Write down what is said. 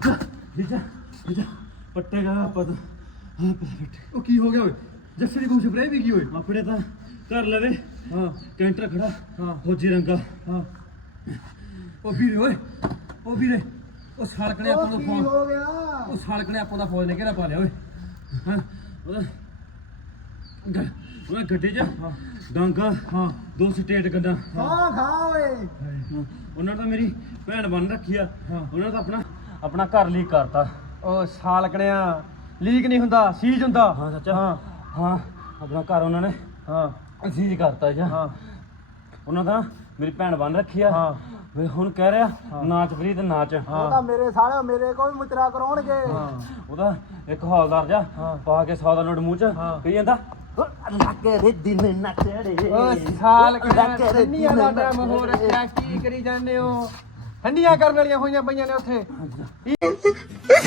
ਜੀਜਾ ਪੱਟੇਗਾ ਆਪਾਂ ਤਾਂ ਪੱਟੇ। ਉਹ ਕੀ ਹੋ ਗਿਆ ਓਏ? ਜੱਸੇ ਦੀ ਕੋਈ ਸਪਰੇਅ ਵੀ ਕੀ ਓਏ? ਆਪਣੇ ਤਾਂ ਘਰ ਲਵੇ ਹਾਂ ਕੈਂਟਰ ਖੜਾ ਹਾਂ ਫੌਜੀ ਰੰਗਾ ਹਾਂ। ਉਹ ਵੀਰੇ ਓਏ, ਉਹ ਵੀਰੇ, ਉਹ ਸਾਲਕ ਨੇ ਆਪਾਂ ਨੂੰ ਫੌਜ ਹੋ ਗਿਆ? ਉਹ ਸਾਲਕ ਨੇ ਆਪਾਂ ਦਾ ਫੌਜ ਨੇ ਘੇਰਾ ਪਾ ਲਿਆ ਓਏ। ਹਾਂ ਉਹਦਾ ਗੱਡੇ 'ਚ ਡਾਂਗਾ ਹਾਂ ਦੋ ਸਟੇਟ ਗੱਡਾ ਖਾ ਖਾ ਓਏ। ਉਹਨਾਂ ਤਾਂ ਮੇਰੀ ਭੈਣ ਬਣ ਰੱਖੀ ਆ ਹਾਂ। ਉਹਨਾਂ ਤਾਂ ਆਪਣਾ ਘਰ ਲੀਕ ਕਰਤਾ। ਉਹ ਸਾਲਕਣਿਆ ਲੀਕ ਨਹੀਂ ਹੁੰਦਾ, ਸੀਜ ਹੁੰਦਾ। ਹਾਂ ਚਾਚਾ ਹਾਂ ਹਾਂ ਆਪਣਾ ਘਰ ਉਹਨਾਂ ਨੇ ਹਾਂ ਅਸੀਜ ਕਰਤਾ ਜੀ ਹਾਂ ਉਹਨਾਂ ਦਾ ਮੇਰੀ ਭੈਣ ਬਣ ਰੱਖੀ ਆ ਹਾਂ। ਵੇ ਹੁਣ ਕਹਿ ਰਿਹਾ ਨਾਚ ਫਰੀ ਤੇ ਨਾਚ ਉਹ ਤਾਂ ਮੇਰੇ ਸਾਲੇ ਮੇਰੇ ਕੋਲ ਮੁਚਰਾ ਕਰਾਉਣਗੇ। ਹਾਂ ਉਹਦਾ ਇੱਕ ਹੌਲਦਾਰ ਜਾ ਹਾਂ। ਪਾ ਕੇ 100 ਦਾ ਨੋਟ ਮੂੰਹ ਚ ਹਾਂ। ਕਹੀ ਜਾਂਦਾ ਲੱਗੇ ਦਿਨ ਨੱਚੜੇ ਉਹ ਸਾਲਕਣਿਆ ਠੰਡੀਆਂ ਦਾ ਟਾਈਮ ਹੋ ਰੱਖਿਆ, ਕੀ ਕਰੀ ਜਾਂਦੇ ਹੋ? ਠੰਡੀਆਂ ਕਰਨ ਵਾਲੀਆਂ ਹੋਈਆਂ ਪਈਆਂ ਨੇ ਉੱਥੇ।